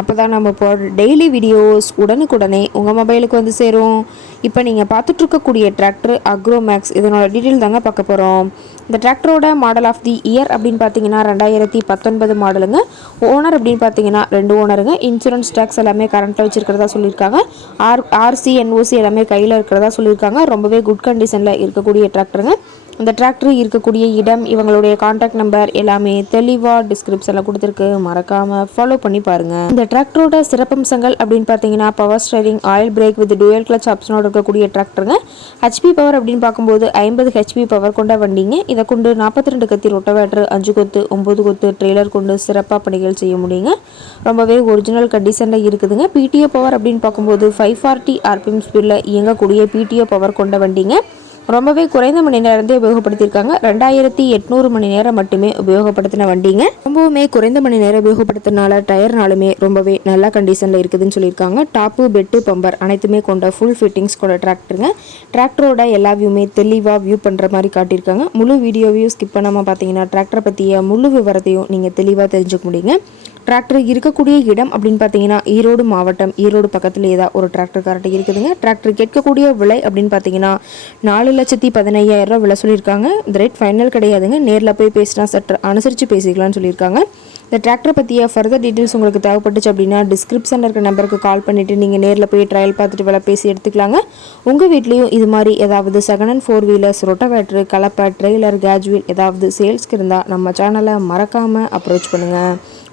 அப்போ தான் நம்ம போடுற டெய்லி வீடியோஸ் உடனுக்குடனே உங்கள் மொபைலுக்கு வந்து சேரும். இப்போ நீங்கள் பார்த்துட்ருக்கக்கூடிய டிராக்டர் அக்ரோ மேக்ஸ் இதனோட டீட்டெயில் தாங்க பார்க்க போகிறோம் இந்த டிராக்டரோட மாடல் ஆஃப் தி இயர் அப்படின்னு பார்த்தீங்கன்னா ரெண்டாயிரத்தி பத்தொன்பது மாடலுங்க ஓனர் அப்படின்னு பார்த்தீங்கன்னா ரெண்டு ஓனருங்க இன்சூரன்ஸ் டேக்ஸ் எல்லாமே கரண்ட்டில் வச்சுருக்கிறதா சொல்லியிருக்காங்க. ஆர் ஆர்சி என்ஓசி எல்லாமே கையில் இருக்கிறதா சொல்லியிருக்காங்க. ரொம்பவே குட் கண்டிஷனில் இருக்கக்கூடிய டிராக்டருங்க இந்த டிராக்டர் இருக்கக்கூடிய இடம் இவங்களுடைய காண்டாக்ட் நம்பர் எல்லாமே தெளிவாக டிஸ்கிரிப்ஷனில் கொடுத்துருக்கு. மறக்காமல் ஃபாலோ பண்ணி பாருங்கள் இந்த டிராக்டரோட சிறப்பம்சங்கள் அப்படின்னு பார்த்தீங்கன்னா power steering oil brake with dual clutch ஆப்ஷனோட இருக்கக்கூடிய டிராக்டருங்க ஹெச்பி பவர் அப்படின்னு பார்க்கும்போது ஐம்பது ஹெச்பி பவர் கொண்ட வண்டிங்க. இதை கொண்டு நாற்பத்தி ரெண்டு கத்தி ரொட்டவேட்டர் அஞ்சு கொத்து ஒம்பது கொத்து ட்ரெய்லர் கொண்டு சிறப்பாக பணிகள் செய்ய முடியுங்க. ரொம்பவே ஒரிஜினல் கண்டிஷனில் இருக்குதுங்க. பிடிஓ பவர் அப்படின்னு பார்க்கும்போது ஃபைவ் ஃபார்ட்டி ஆர்பிஎம் ஸ்பீடில் இயங்கக்கூடிய பிடிஓ பவர் கொண்ட வண்டிங்க. ரொம்பவே குறைந்த மணி நேரத்தை உபயோகப்படுத்தியிருக்காங்க. ரெண்டாயிரத்தி எட்நூறு மணி நேரம் மட்டுமே உபயோகப்படுத்தின வண்டிங்க. ரொம்பவுமே குறைந்த மணி நேரம் உபயோகப்படுத்தினால டயர்னாலுமே ரொம்பவே நல்ல கண்டிஷனில் இருக்குதுன்னு சொல்லியிருக்காங்க. டாப்பு பெட்டு பம்பர் அனைத்துமே கொண்ட ஃபுல் ஃபிட்டிங்ஸ் கொண்ட டிராக்டருங்க டிராக்டரோட எல்லா வியூமே தெளிவாக வியூ பண்ணுற மாதிரி காட்டியிருக்காங்க. முழு வீடியோவையும் ஸ்கிப் பண்ணாமல் பார்த்தீங்கன்னா டிராக்டரை பற்றிய முழு விவரத்தையும் நீங்கள் தெளிவாக தெரிஞ்சுக்க முடியுங்க. டிராக்டர் இருக்கக்கூடிய இடம் அப்படின்னு பார்த்தீங்கன்னா ஈரோடு மாவட்டம். ஈரோடு பக்கத்துலேயே தான் ஒரு டிராக்டர் இருக்குதுங்க. டிராக்டர் கேட்கக்கூடிய விலை அப்படின்னு பார்த்தீங்கன்னா நாலு லட்சத்தி பதினையாயிரம் ரூபா விலை சொல்லியிருக்காங்க. இந்த ரேட் ஃபைனல் கிடையாதுங்க. நேரில் போய் பேசினா சற்று அனுசரித்து பேசிக்கலாம்னு சொல்லியிருக்காங்க. இந்த டிராக்டரை பற்றிய ஃபர்தர் டீட்டெயில்ஸ் உங்களுக்கு தேவைப்பட்டுச்சு அப்படின்னா டிஸ்கிரிப்ஷனில் இருக்கிற நம்பருக்கு கால் பண்ணிவிட்டு நீங்கள் நேரில் போய் ட்ரையல் பார்த்துட்டு விலை பேசி எடுத்துக்கலாங்க. உங்கள் வீட்லேயும் இது மாதிரி ஏதாவது second and four wheelers rotavator கலப்பை ட்ரெய்லர் கேஜுவல் ஏதாவது சேல்ஸ்க்கு இருந்தால் நம்ம சேனலை மறக்காமல் அப்ரோச் பண்ணுங்கள்